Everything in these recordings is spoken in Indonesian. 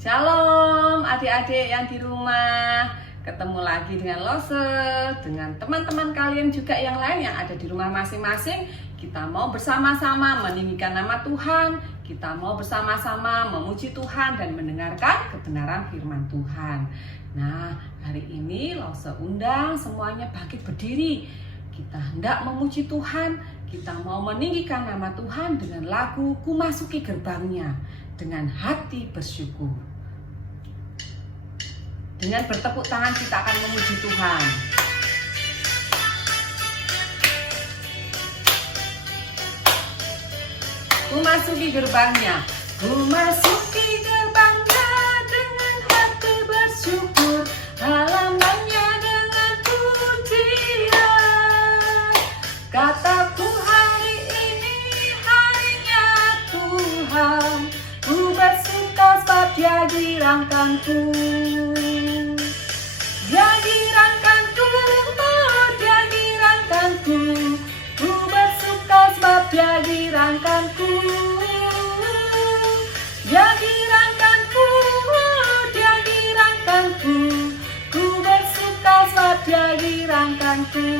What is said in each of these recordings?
Shalom adik-adik yang di rumah. Ketemu lagi dengan Lose, dengan teman-teman kalian juga yang lain yang ada di rumah masing-masing. Kita mau bersama-sama meninggikan nama Tuhan. Kita mau bersama-sama memuji Tuhan dan mendengarkan kebenaran firman Tuhan. Nah, hari ini Lose undang semuanya bangkit berdiri. Kita hendak memuji Tuhan. Kita mau meninggikan nama Tuhan dengan lagu "Ku Masuki Gerbangnya" dengan hati bersyukur. Dengan bertepuk tangan kita akan memuji Tuhan. Ku masuki gerbangnya, ku masuki gerbangnya dengan hati bersyukur, halamannya dengan pujian. Kataku hari ini harinya Tuhan, ku bersuka sebab Dia dirangkanku. Dia dirangkanku, oh Dia dirangkanku, ku bersuka sebab Dia dirangkanku. Dia dirangkanku, oh Dia dirangkanku, ku bersuka sebab Dia dirangkanku.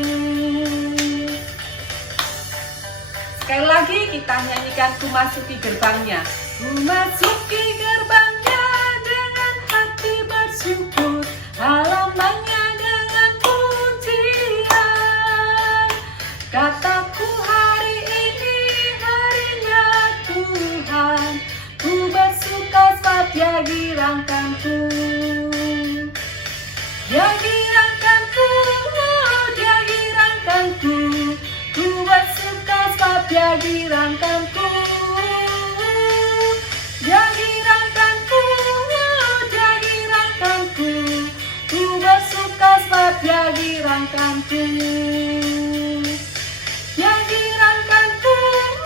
Sekali lagi kita nyanyikan "Ku masuki gerbangnya". Ku masuki gerbangnya dengan hati bersyukur, halamannya dengan pujian. Kataku hari ini harinya Tuhan, ku bersuka sebab Dia dirangkanku. Dia dirangkanku, oh Dia dirangkanku, ku bersuka sebab Dia dirangkanku. Dia dirangkanku, oh Dia dirangkanku, ku bersuka sebab Dia dirangkanku. Dia dirangkanku,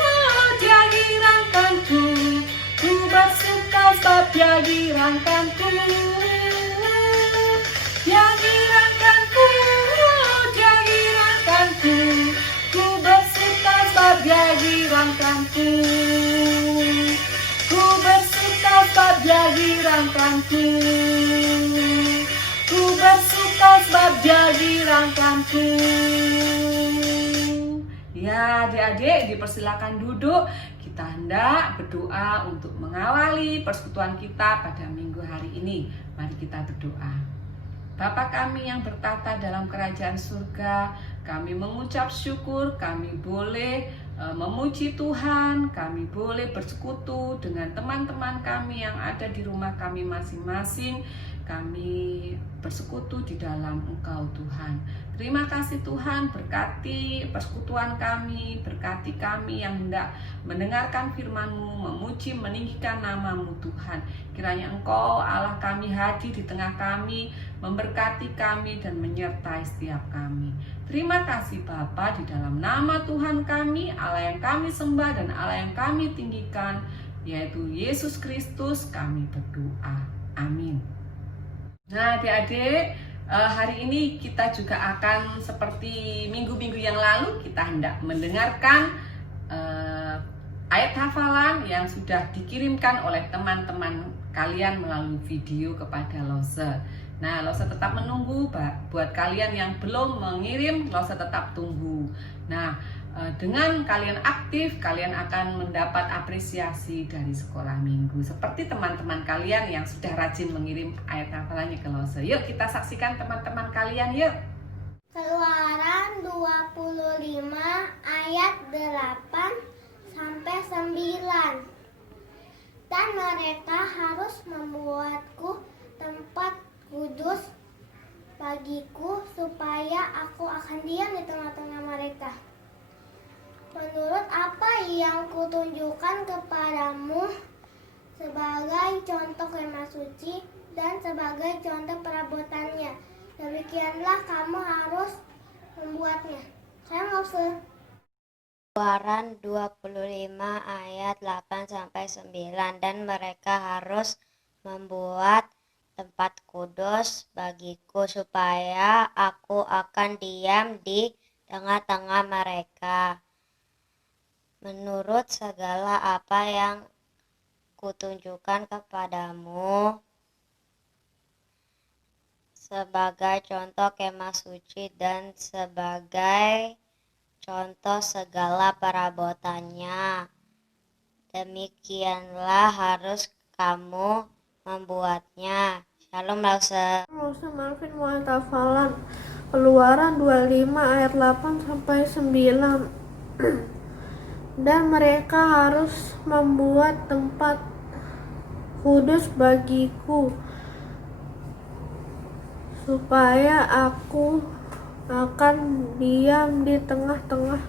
oh Dia dirangkanku, ku bersuka sebab Dia dirangkanku. Dia dirangkanku, oh Dia dirangkanku, ku bersuka sebab Dia dirangkanku. Ku bersuka sebab Dia dirangkanku. Ku bersuka sebab Dia dirangkanku. Ya, adik-adik dipersilakan duduk. Kita hendak berdoa untuk mengawali persekutuan kita pada minggu hari ini. Mari kita berdoa. Bapa kami yang bertata dalam kerajaan surga, kami mengucap syukur, kami boleh memuji Tuhan, kami boleh bersekutu dengan teman-teman kami yang ada di rumah kami masing-masing. Kami bersekutu di dalam Engkau Tuhan. Terima kasih Tuhan, berkati persekutuan kami, berkati kami yang hendak mendengarkan firman-Mu, memuji, meninggikan nama-Mu Tuhan. Kiranya Engkau Allah kami hadir di tengah kami, memberkati kami dan menyertai setiap kami. Terima kasih Bapa, di dalam nama Tuhan kami, Allah yang kami sembah dan Allah yang kami tinggikan, yaitu Yesus Kristus, kami berdoa. Amin. Nah adik-adik, hari ini kita juga akan seperti minggu-minggu yang lalu, kita hendak mendengarkan ayat hafalan yang sudah dikirimkan oleh teman-teman kalian melalui video kepada Lose. Nah, Lose tetap menunggu. Buat kalian yang belum mengirim, Lose tetap tunggu. Nah, dengan kalian aktif, kalian akan mendapat apresiasi dari sekolah minggu. Seperti teman-teman kalian yang sudah rajin mengirim ayat hafalannya ke Lose. Yuk kita saksikan teman-teman kalian, yuk. Keluaran 25 ayat 8 sampai 9. Dan mereka harus membuatku tempat kudus bagiku, supaya aku akan diam di tengah-tengah mereka. Menurut apa yang kutunjukkan kepadamu sebagai contoh kemah suci dan sebagai contoh perabotannya, demikianlah kamu harus membuatnya. Saya maksud Keluaran 25 ayat 8 sampai 9. Dan mereka harus membuat tempat kudus bagiku, supaya aku akan diam di tengah-tengah mereka. Menurut segala apa yang kutunjukkan kepadamu sebagai contoh kemah suci dan sebagai contoh segala perabotannya. Demikianlah harus kamu membuatnya. Shalom Lause. Maafin muat hafalan. Keluaran 25 ayat 8 sampai 9. Dan mereka harus membuat tempat kudus bagiku, supaya aku akan diam di tengah-tengah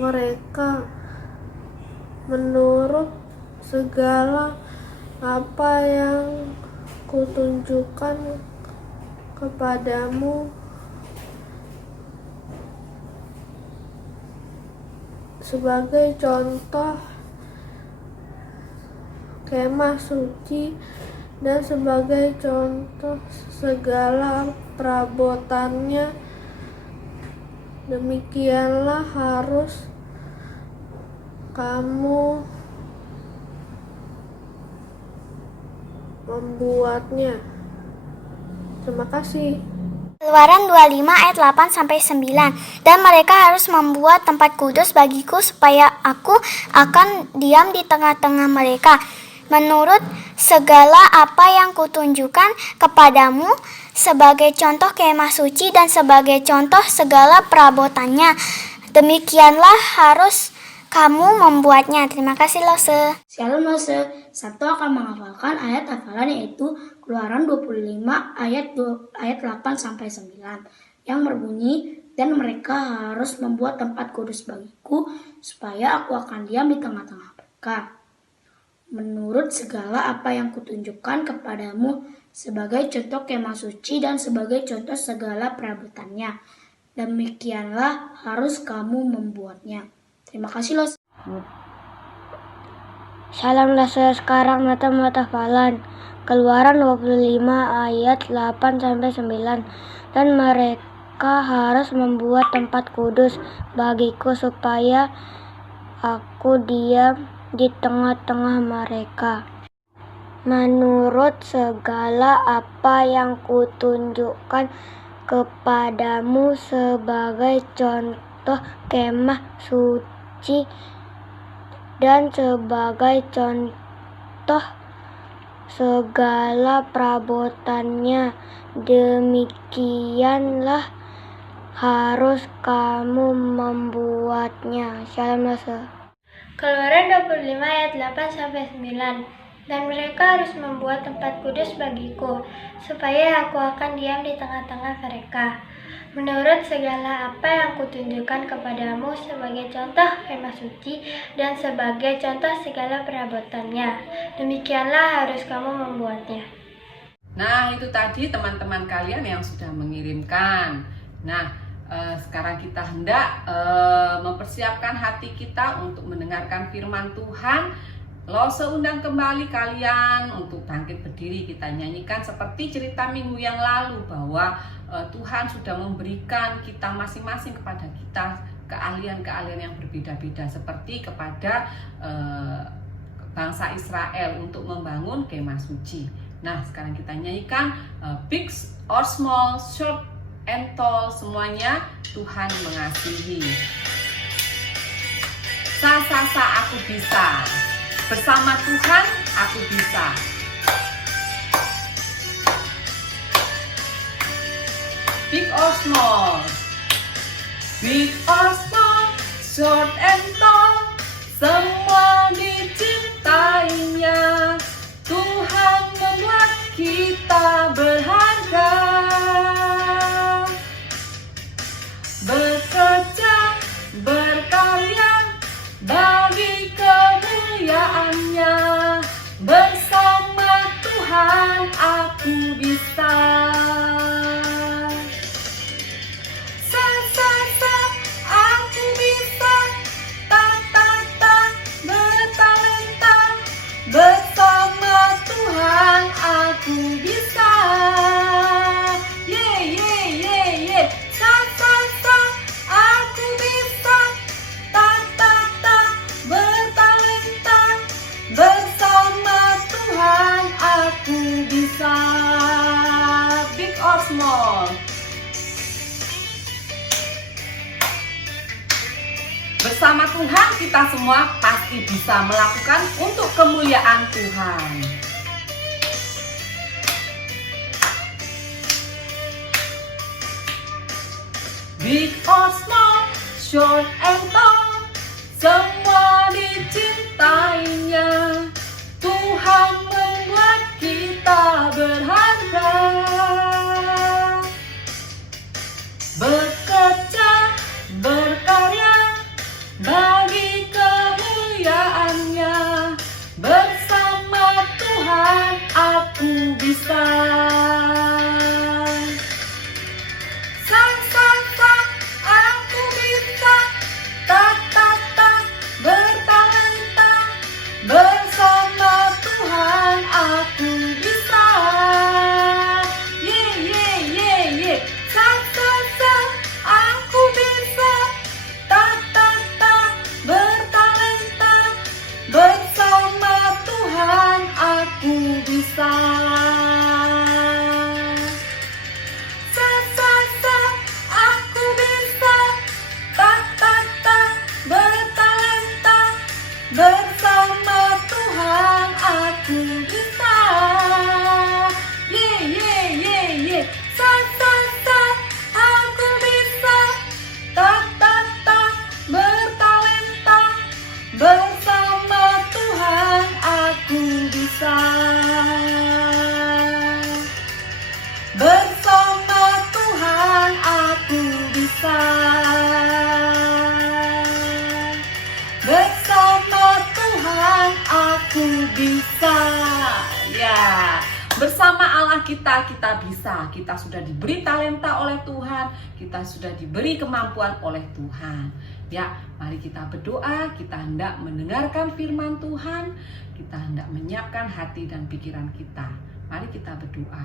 mereka menurut segala apa yang kutunjukkan kepadamu sebagai contoh kemah suci dan sebagai contoh segala perabotannya. Demikianlah harus kamu membuatnya. Terima kasih. Keluaran 25 ayat 8 sampai 9. Dan mereka harus membuat tempat kudus bagiku supaya aku akan diam di tengah-tengah mereka menurut segala apa yang kutunjukkan kepadamu sebagai contoh kemah suci dan sebagai contoh segala perabotannya. Demikianlah harus kamu membuatnya. Terima kasih Lose. Shalom Lose. Sabtu akan menghafalkan ayat hafalan yaitu Keluaran 25 ayat 8 sampai 9 yang berbunyi, dan mereka harus membuat tempat kudus bagiku supaya aku akan diam di tengah-tengah mereka menurut segala apa yang kutunjukkan kepadamu sebagai contoh kemah suci dan sebagai contoh segala perabotannya. Demikianlah harus kamu membuatnya. Terima kasih Los. Salam Lase. Sekarang mata hafalan. Keluaran 25 ayat 8 sampai 9. Dan mereka harus membuat tempat kudus bagiku supaya aku diam di tengah-tengah mereka menurut segala apa yang kutunjukkan kepadamu sebagai contoh kemah suci dan sebagai contoh segala perabotannya. Demikianlah harus kamu membuatnya. Shalom Lase. Keluaran 25 ayat 8 sampai 9. Dan mereka harus membuat tempat kudus bagiku, supaya aku akan diam di tengah-tengah mereka menurut segala apa yang kutunjukkan kepadamu sebagai contoh kemah suci dan sebagai contoh segala perabotannya. Demikianlah harus kamu membuatnya. Nah, itu tadi teman-teman kalian yang sudah mengirimkan. Nah, sekarang kita hendak mempersiapkan hati kita untuk mendengarkan firman Tuhan. Lose undang kembali kalian untuk bangkit berdiri. Kita nyanyikan seperti cerita minggu yang lalu bahwa Tuhan sudah memberikan kita masing-masing kepada kita keahlian-keahlian yang berbeda-beda, seperti kepada bangsa Israel untuk membangun kemah suci. Nah, sekarang kita nyanyikan big or small, short and tall, semuanya Tuhan mengasihi. Sa aku bisa. Bersama Tuhan aku bisa. Big or small, big or small, short and tall, semua dicintainya. Tuhan membuat kita berharga, bekerja, berkarya bagi kemuliaannya. Bersama Tuhan aku bisa. Sa aku bisa. Ta bertalenta. Bersama bersama Tuhan kita semua pasti bisa melakukan untuk kemuliaan Tuhan. Big or small, short and tall, semua dicintainya. Tuhan membuat kita berharga. Bekerja, berkarya, bagi kemuliaannya. Bersama Tuhan aku bisa. Aku bisa. Bertalenta. Bersama Tuhan aku bisa. Aku bisa. Bertalenta. Bersama Tuhan aku bisa. Aku bisa. Bertalenta. Bersama Tuhan aku bisa. Aku bisa. Bertalenta. Bersama Tuhan aku bisa. Bersama Tuhan aku bisa. Bersama Tuhan aku bisa. Ya, bersama Allah kita bisa. Kita sudah diberi talenta oleh Tuhan, kita sudah diberi kemampuan oleh Tuhan. Ya, mari kita berdoa, kita hendak mendengarkan firman Tuhan, kita hendak menyiapkan hati dan pikiran kita. Mari kita berdoa.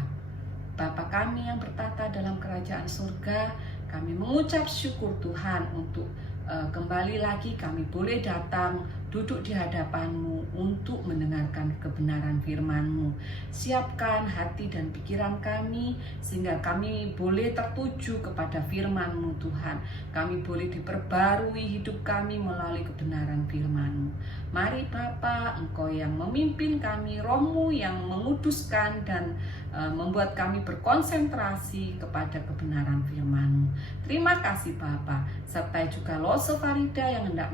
Bapa kami yang bertata dalam kerajaan surga, kami mengucap syukur Tuhan untuk kembali lagi kami boleh datang duduk di hadapan-Mu untuk mendengarkan kebenaran firman-Mu. Siapkan hati dan pikiran kami sehingga kami boleh tertuju kepada firman-Mu Tuhan. Kami boleh diperbarui hidup kami melalui kebenaran firman-Mu. Mari Bapa, Engkau yang memimpin kami, Roh-Mu yang menguduskan dan membuat kami berkonsentrasi kepada kebenaran firman-Mu. Terima kasih Bapa, serta juga Lose Farida yang hendak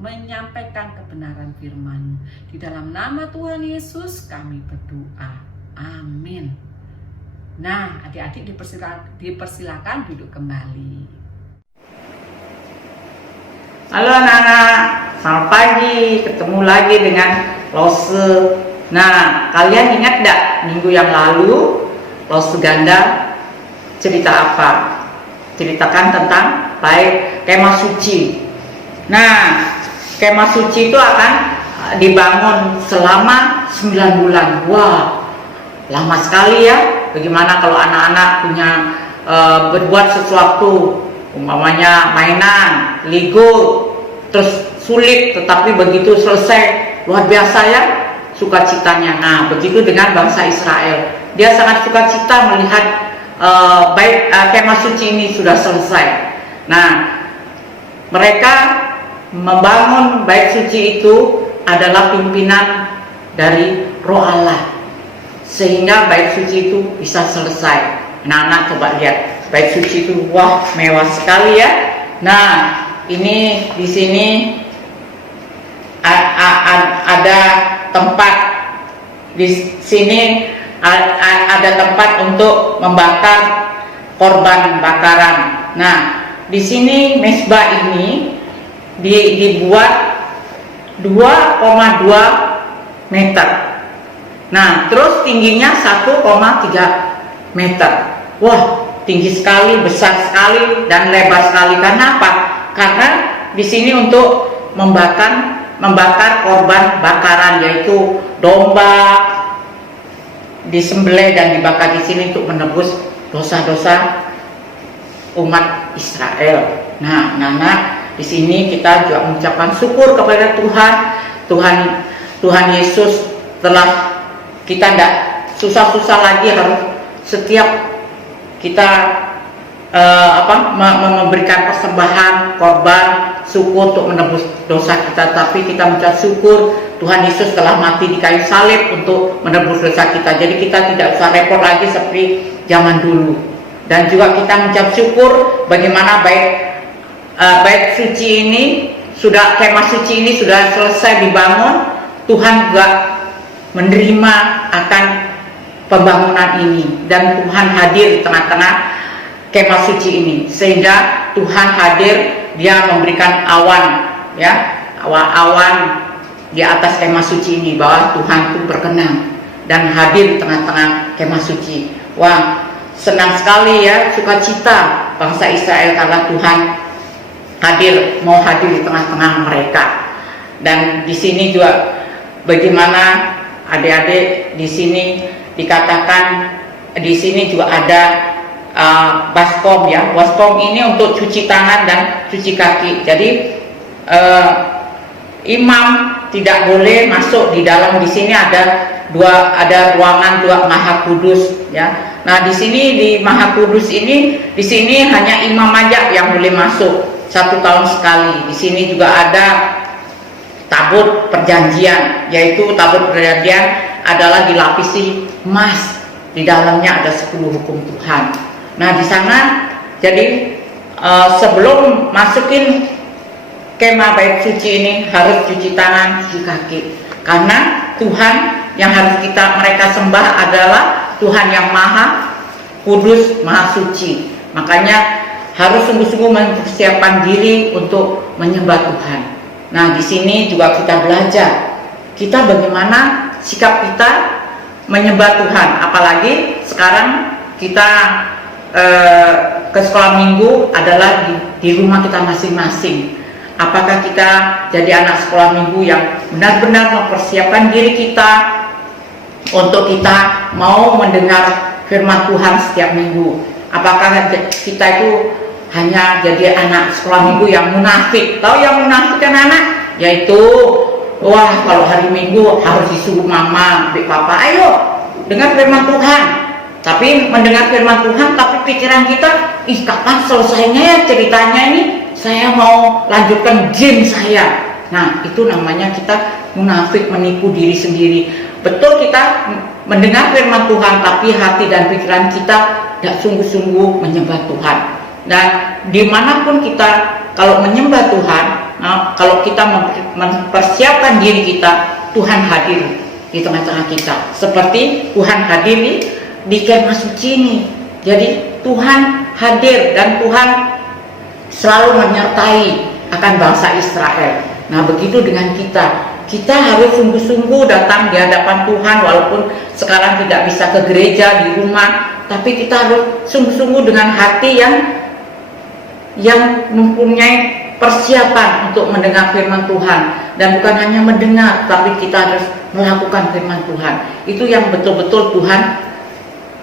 menyampaikan kebenaran firman-Mu. Di dalam nama Tuhan Yesus kami berdoa. Amin. Nah, adik-adik dipersilakan duduk kembali. Halo anak-anak, selamat pagi. Ketemu lagi dengan Lose. Nah, kalian ingat gak minggu yang lalu Lose Ganda cerita apa? Ceritakan tentang baik kemah suci. Nah, kemah suci itu akan dibangun selama 9 bulan. Wah, lama sekali ya. Bagaimana kalau anak-anak punya berbuat sesuatu, umpamanya mainan, Lego, terus sulit, tetapi begitu selesai luar biasa ya sukacitanya. Nah, begitu dengan bangsa Israel. Dia sangat sukacita melihat kemah suci ini sudah selesai. Nah, mereka membangun bait suci itu adalah pimpinan dari Roh Allah, sehingga bait suci itu bisa selesai. Anak-anak coba lihat bait suci itu, wah mewah sekali ya. Nah, ini di sini ada tempat, di sini ada tempat untuk membakar korban bakaran. Nah, di sini mezbah ini dibuat 2,2 meter. Nah, terus tingginya 1,3 meter. Wah, tinggi sekali, besar sekali, dan lebar sekali. Karena apa? Karena di sini untuk membakar korban bakaran, yaitu domba, disembelih dan dibakar di sini untuk menebus dosa-dosa umat Israel. Nah, anak-anak, di sini kita juga mengucapkan syukur kepada Tuhan Yesus telah kita tidak susah-susah lagi harus setiap kita memberikan persembahan korban syukur untuk menebus dosa kita, tapi kita mengucap syukur Tuhan Yesus telah mati di kayu salib untuk menebus dosa kita. Jadi kita tidak usah repot lagi seperti zaman dulu. Dan juga kita mengucap syukur bagaimana bait suci ini sudah, kemah suci ini sudah selesai dibangun. Tuhan juga menerima akan pembangunan ini, dan Tuhan hadir di tengah-tengah kemah suci ini, sehingga Tuhan hadir, Dia memberikan awan, ya, awan di atas kemah suci ini, bahwa Tuhan itu berkenan dan hadir di tengah-tengah kemah suci. Wah, senang sekali ya, sukacita bangsa Israel karena Tuhan mau hadir di tengah-tengah mereka. Dan di sini juga bagaimana adik-adik di sini dikatakan, di sini juga ada baskom ya. Baskom ini untuk cuci tangan dan cuci kaki. Jadi imam tidak boleh masuk di dalam. Di sini ada ruangan dua Maha Kudus ya. Nah, di sini di Maha Kudus ini, di sini hanya imam aja yang boleh masuk 1 tahun sekali. Di sini juga ada tabut perjanjian, yaitu tabut perjanjian adalah dilapisi emas. Di dalamnya ada 10 hukum Tuhan. Nah, di sana jadi sebelum masukin kemah bait suci ini harus cuci tangan, cuci kaki. Karena Tuhan yang harus mereka sembah adalah Tuhan yang Maha Kudus, Maha Suci. Makanya harus sungguh-sungguh mempersiapkan diri untuk menyembah Tuhan. Nah, di sini juga kita belajar kita bagaimana sikap kita menyembah Tuhan. Apalagi sekarang kita ke sekolah minggu adalah di rumah kita masing-masing. Apakah kita jadi anak sekolah minggu yang benar-benar mempersiapkan diri kita untuk kita mau mendengar firman Tuhan setiap minggu? Apakah kita itu hanya jadi anak sekolah minggu yang munafik? Tahu yang munafik kan anak? Yaitu, wah, kalau hari minggu harus disuruh mama, papa, ayo dengar firman Tuhan. Tapi mendengar firman Tuhan, tapi pikiran kita, kapan selesainya ya ceritanya ini? Saya mau lanjutkan game saya. Nah, itu namanya kita munafik, menipu diri sendiri. Betul kita mendengar firman Tuhan, tapi hati dan pikiran kita tidak sungguh-sungguh menyembah Tuhan. Dan dimanapun kita kalau menyembah Tuhan, kalau kita mempersiapkan diri kita, Tuhan hadir di tengah-tengah kita. Seperti Tuhan hadir di kemah suci ini. Jadi Tuhan hadir dan Tuhan selalu menyertai akan bangsa Israel. Nah, begitu dengan kita. Kita harus sungguh-sungguh datang di hadapan Tuhan, walaupun sekarang tidak bisa ke gereja, di rumah, tapi kita harus sungguh-sungguh dengan hati yang mempunyai persiapan untuk mendengar firman Tuhan. Dan bukan hanya mendengar, tapi kita harus melakukan firman Tuhan. Itu yang betul-betul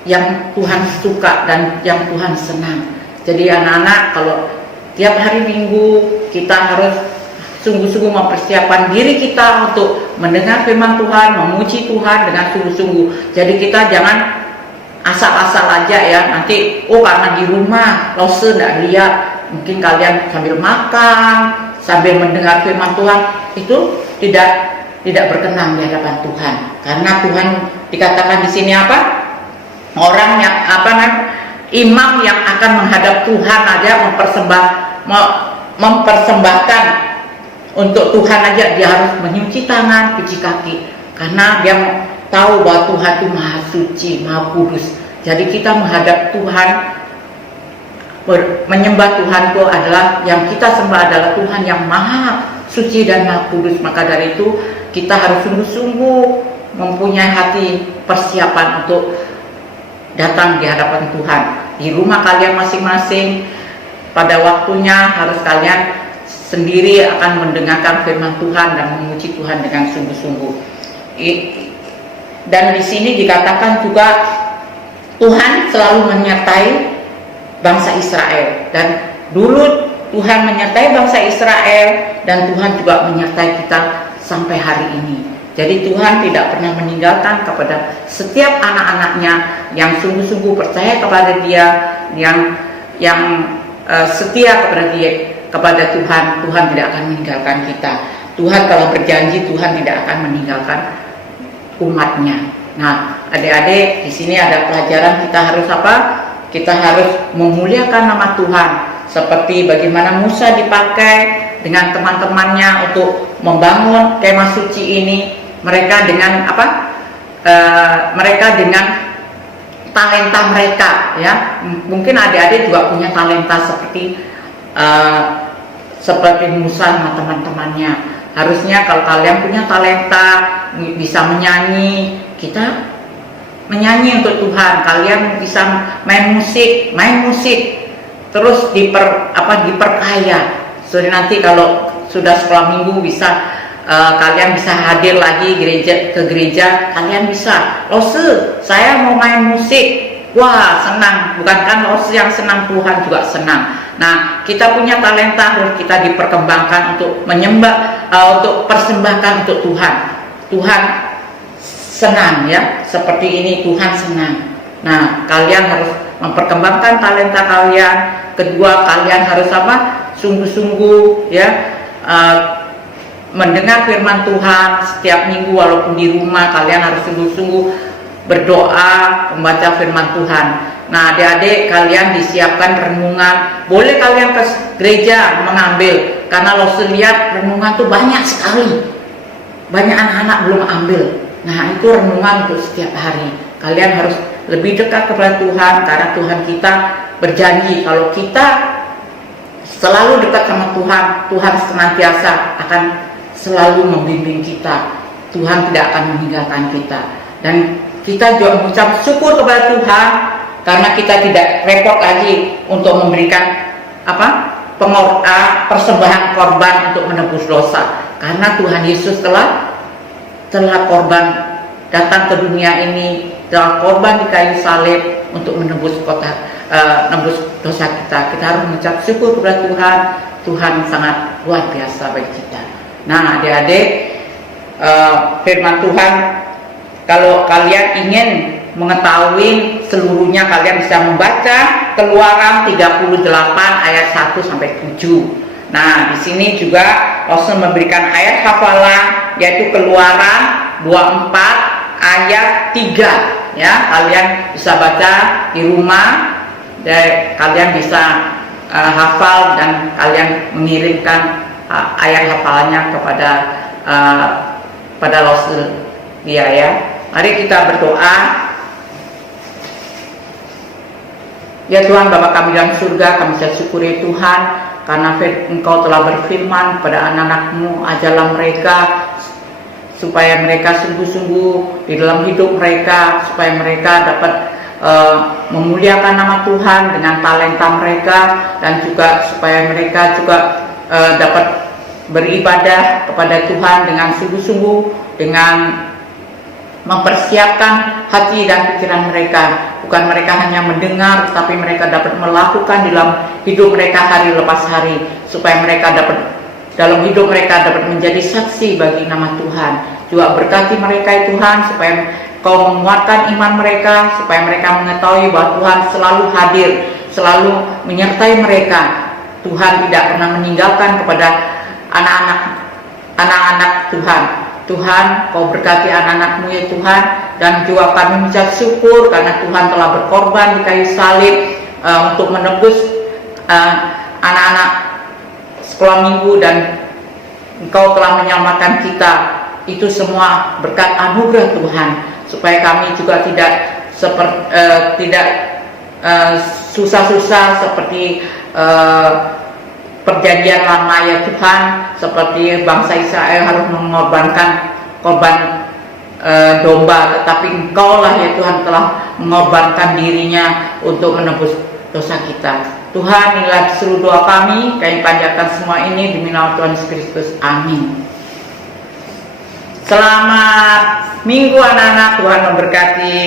yang Tuhan suka dan yang Tuhan senang. Jadi anak-anak, kalau tiap hari Minggu kita harus sungguh-sungguh mempersiapkan diri kita untuk mendengar firman Tuhan, memuji Tuhan dengan sungguh-sungguh. Jadi kita jangan asal-asal aja ya, nanti karena di rumah lose nggak lihat, mungkin kalian sambil makan, sambil mendengar firman Tuhan, itu tidak berkenan di hadapan Tuhan. Karena Tuhan dikatakan di sini apa? Orang yang imam yang akan menghadap Tuhan aja mempersembahkan untuk Tuhan aja, dia harus menyuci tangan, cuci kaki, karena dia tahu bahwa Tuhan itu Maha Suci, Maha Kudus. Jadi kita menghadap Tuhan, menyembah Tuhan itu adalah, yang kita sembah adalah Tuhan yang Maha Suci dan Maha Kudus. Maka dari itu kita harus sungguh-sungguh mempunyai hati persiapan untuk datang di hadapan Tuhan. Di rumah kalian masing-masing, pada waktunya harus kalian sendiri akan mendengarkan firman Tuhan dan memuji Tuhan dengan sungguh-sungguh. Dan di sini dikatakan juga Tuhan selalu menyertai bangsa Israel. Dan dulu Tuhan menyertai bangsa Israel, dan Tuhan juga menyertai kita sampai hari ini. Jadi Tuhan tidak pernah meninggalkan kepada setiap anak-anaknya yang sungguh-sungguh percaya kepada Dia, yang yang setia kepada Tuhan, Tuhan tidak akan meninggalkan kita. Tuhan telah berjanji, Tuhan tidak akan meninggalkan umatnya. Nah, adik-adik, di sini ada pelajaran kita harus apa? Kita harus memuliakan nama Tuhan, seperti bagaimana Musa dipakai dengan teman-temannya untuk membangun kemah suci ini. Mereka dengan apa? Mereka dengan talenta mereka, ya. Mungkin adik-adik juga punya talenta seperti Musa sama teman-temannya. Harusnya kalau kalian punya talenta, bisa menyanyi, kita menyanyi untuk Tuhan. Kalian bisa main musik, terus diperkaya. So nanti kalau sudah sekolah minggu kalian bisa hadir lagi ke gereja. Kalian bisa, Lose, saya mau main musik. Wah, senang. Bukan kan Lose yang senang, Tuhan juga senang. Nah, kita punya talenta, harus kita diperkembangkan untuk menyembah, untuk persembahkan untuk Tuhan. Tuhan senang, ya, seperti ini Tuhan senang. Nah, kalian harus memperkembangkan talenta kalian. Kedua, kalian harus apa? Sungguh-sungguh, ya, mendengar firman Tuhan setiap minggu, walaupun di rumah kalian harus sungguh-sungguh berdoa, membaca firman Tuhan. Nah, adik-adik, kalian disiapkan renungan. Boleh kalian ke gereja mengambil, karena lo lihat renungan tuh banyak sekali. Banyak anak-anak belum ambil. Nah, itu renungan untuk setiap hari. Kalian harus lebih dekat kepada Tuhan, karena Tuhan kita berjanji kalau kita selalu dekat sama Tuhan, Tuhan senantiasa akan selalu membimbing kita. Tuhan tidak akan meninggalkan kita. Dan kita juga mengucap syukur kepada Tuhan, karena kita tidak repot lagi untuk memberikan persembahan korban untuk menebus dosa, karena Tuhan Yesus telah korban, datang ke dunia ini, telah korban di kayu salib untuk menebus dosa kita. Kita harus mengucap syukur kepada Tuhan. Tuhan sangat luar biasa bagi kita. Nah, adik-adik, firman Tuhan, kalau kalian ingin mengetahui seluruhnya, kalian bisa membaca Keluaran 38 ayat 1 sampai 7. Nah, di sini juga Rasul memberikan ayat hafalan, yaitu Keluaran 24 ayat 3. Ya, kalian bisa baca di rumah, dan kalian bisa hafal, dan kalian mengirimkan ayat hafalannya kepada Rasul dia, ya. Mari kita berdoa. Ya Tuhan, Bapa kami dalam surga, kami syukuri Tuhan, karena Engkau telah berfirman kepada anak-anak-Mu, ajarlah mereka supaya mereka sungguh-sungguh di dalam hidup mereka, supaya mereka dapat memuliakan nama Tuhan dengan talenta mereka, dan juga supaya mereka juga dapat beribadah kepada Tuhan dengan sungguh-sungguh, dengan mempersiapkan hati dan pikiran mereka. Bukan mereka hanya mendengar, tapi mereka dapat melakukan dalam hidup mereka hari lepas hari, supaya mereka dalam hidup mereka dapat menjadi saksi bagi nama Tuhan. Juga berkati mereka, Tuhan, supaya Kau menguatkan iman mereka, supaya mereka mengetahui bahwa Tuhan selalu hadir, selalu menyertai mereka. Tuhan tidak pernah meninggalkan kepada anak-anak Tuhan. Tuhan, Kau berkati anak-anak-Mu, ya Tuhan, dan juga kami mengucap syukur karena Tuhan telah berkorban di kayu salib untuk menebus anak-anak sekolah minggu, dan Engkau telah menyelamatkan kita. Itu semua berkat anugerah Tuhan, supaya kami juga tidak susah-susah seperti perjanjian lama, ya Tuhan, seperti bangsa Israel harus mengorbankan korban domba, tetapi Engkau lah, ya Tuhan, telah mengorbankan dirinya untuk menebus dosa kita. Tuhan, inilah seluruh doa kami panjatkan semua ini demi nama Tuhan Yesus Kristus. Amin. Selamat Minggu anak-anak, Tuhan memberkati.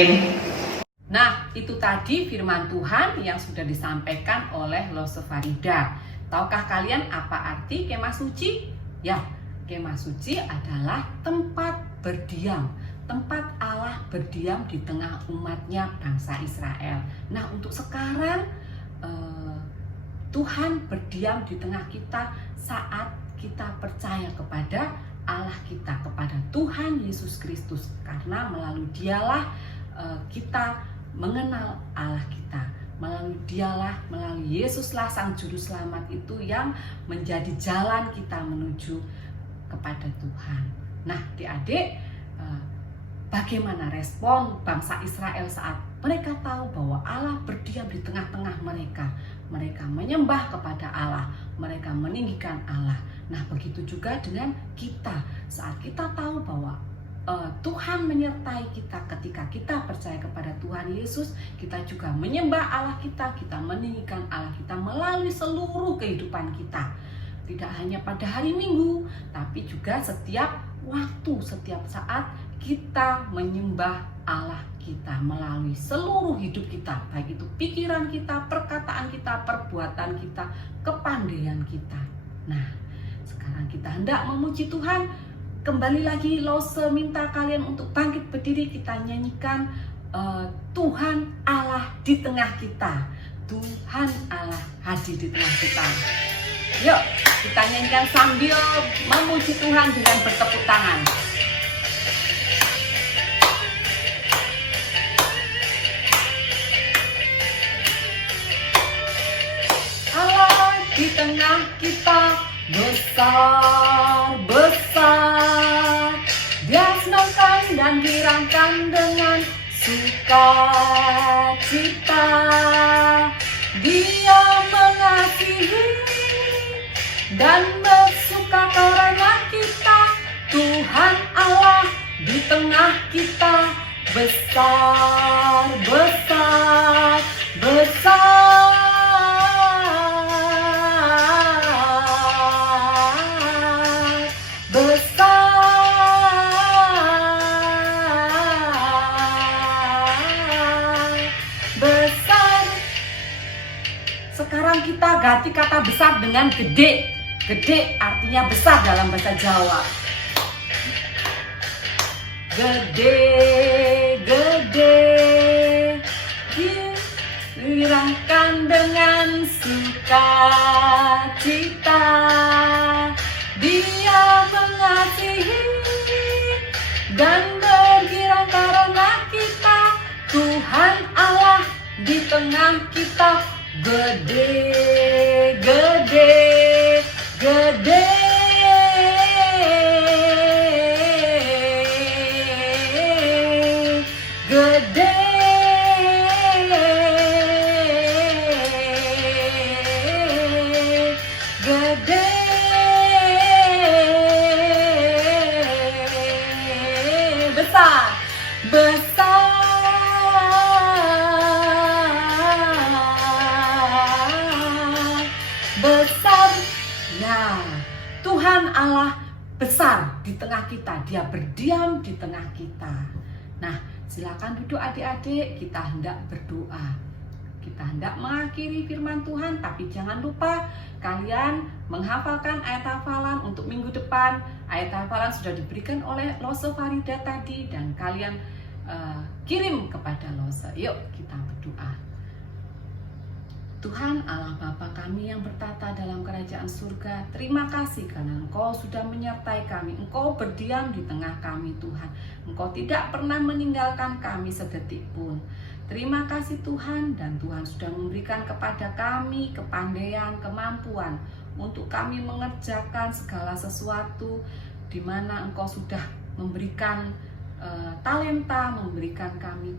Nah, itu tadi firman Tuhan yang sudah disampaikan oleh Lose Farida. Tahukah kalian apa arti kemah suci? Ya, kemah suci adalah tempat berdiam, tempat Allah berdiam di tengah umatnya, bangsa Israel. Nah, untuk sekarang Tuhan berdiam di tengah kita saat kita percaya kepada Allah kita, kepada Tuhan Yesus Kristus, karena melalui Dialah kita mengenal Allah kita. Melalui Dialah, melalui Yesuslah Sang Juru Selamat itu yang menjadi jalan kita menuju kepada Tuhan. Nah, adik-adik, bagaimana respon bangsa Israel saat mereka tahu bahwa Allah berdiam di tengah-tengah mereka? Mereka menyembah kepada Allah, mereka meninggikan Allah. Nah, begitu juga dengan kita. Saat kita tahu bahwa Tuhan menyertai kita ketika kita percaya kepada Tuhan Yesus, kita juga menyembah Allah kita, kita meninggikan Allah kita melalui seluruh kehidupan kita. Tidak hanya pada hari Minggu, tapi juga setiap waktu, setiap saat kita menyembah Allah kita melalui seluruh hidup kita, baik itu pikiran kita, perkataan kita, perbuatan kita, kepandaian kita. Nah, sekarang kita hendak memuji Tuhan. Kembali lagi, Lose minta kalian untuk bangkit berdiri, kita nyanyikan Tuhan Allah di tengah kita. Tuhan Allah hadir di tengah kita. Yuk, kita nyanyikan sambil memuji Tuhan dengan bertepuk tangan. Allah di tengah kita, besar, besar. Dia senangkan dan girangkan dengan sukacita. Dia mengasihi dan bersuka karena kita. Tuhan Allah di tengah kita, besar, besar, besar. Sekarang kita ganti kata besar dengan gede. Gede artinya besar dalam bahasa Jawa. Gede, gede, girangkan dengan sukacita. Dia mengasihi dan bergirang karena kita. Tuhan Allah di tengah kita. Gede, gede, gede. Gede, gede, besar, besar. Besar. Nah, Tuhan Allah besar di tengah kita. Dia berdiam di tengah kita. Nah, silakan duduk adik-adik, kita hendak berdoa. Kita hendak mengakhiri firman Tuhan, tapi jangan lupa kalian menghafalkan ayat hafalan untuk minggu depan. Ayat hafalan sudah diberikan oleh Lose Farida tadi dan kalian kirim kepada Lose. Yuk kita berdoa. Tuhan Allah Bapa kami yang bertata dalam kerajaan surga, terima kasih karena Engkau sudah menyertai kami. Engkau berdiam di tengah kami Tuhan. Engkau tidak pernah meninggalkan kami sedetik pun. Terima kasih Tuhan, dan Tuhan sudah memberikan kepada kami kepandaian, kemampuan untuk kami mengerjakan segala sesuatu di mana Engkau sudah memberikan talenta, memberikan kami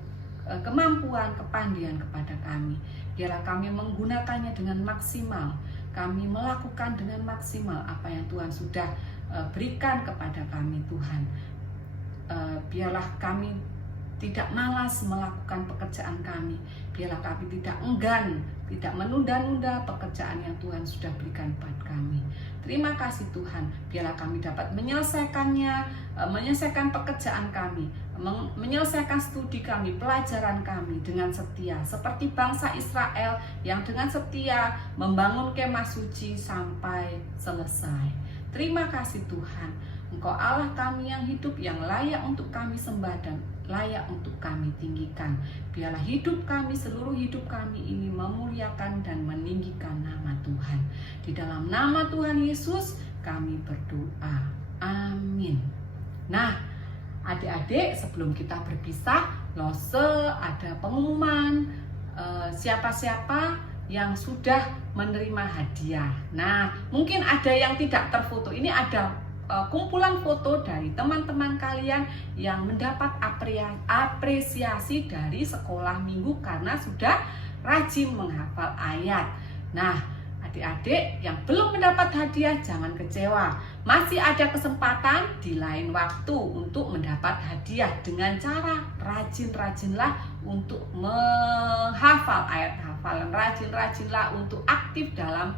kemampuan, kepandaian kepada kami. Biarlah kami menggunakannya dengan maksimal, kami melakukan dengan maksimal apa yang Tuhan sudah berikan kepada kami Tuhan. Biarlah kami tidak malas melakukan pekerjaan kami. Biarlah kami tidak enggan, tidak menunda-nunda pekerjaan yang Tuhan sudah berikan pada kami. Terima kasih Tuhan, biarlah kami dapat menyelesaikannya, menyelesaikan pekerjaan kami, menyelesaikan studi kami, pelajaran kami dengan setia. Seperti bangsa Israel yang dengan setia membangun kemah suci sampai selesai. Terima kasih Tuhan. Engkau Allah kami yang hidup, yang layak untuk kami sembah dan layak untuk kami tinggikan. Biarlah hidup kami, seluruh hidup kami ini memuliakan dan meninggikan nama Tuhan. Di dalam nama Tuhan Yesus kami berdoa. Amin. Nah, adik-adik, sebelum kita berpisah, Lose ada pengumuman siapa-siapa yang sudah menerima hadiah. Nah, mungkin ada yang tidak terfoto. Ini ada kumpulan foto dari teman-teman kalian yang mendapat apresiasi dari sekolah minggu karena sudah rajin menghafal ayat. Nah, adik-adik yang belum mendapat hadiah jangan kecewa. Masih ada kesempatan di lain waktu untuk mendapat hadiah dengan cara rajin-rajinlah untuk menghafal ayat hafalan. Rajin-rajinlah untuk aktif dalam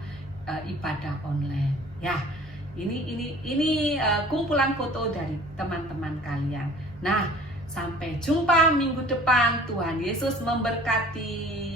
ibadah online. Ya. Ini kumpulan foto dari teman-teman kalian. Nah, sampai jumpa minggu depan. Tuhan Yesus memberkati.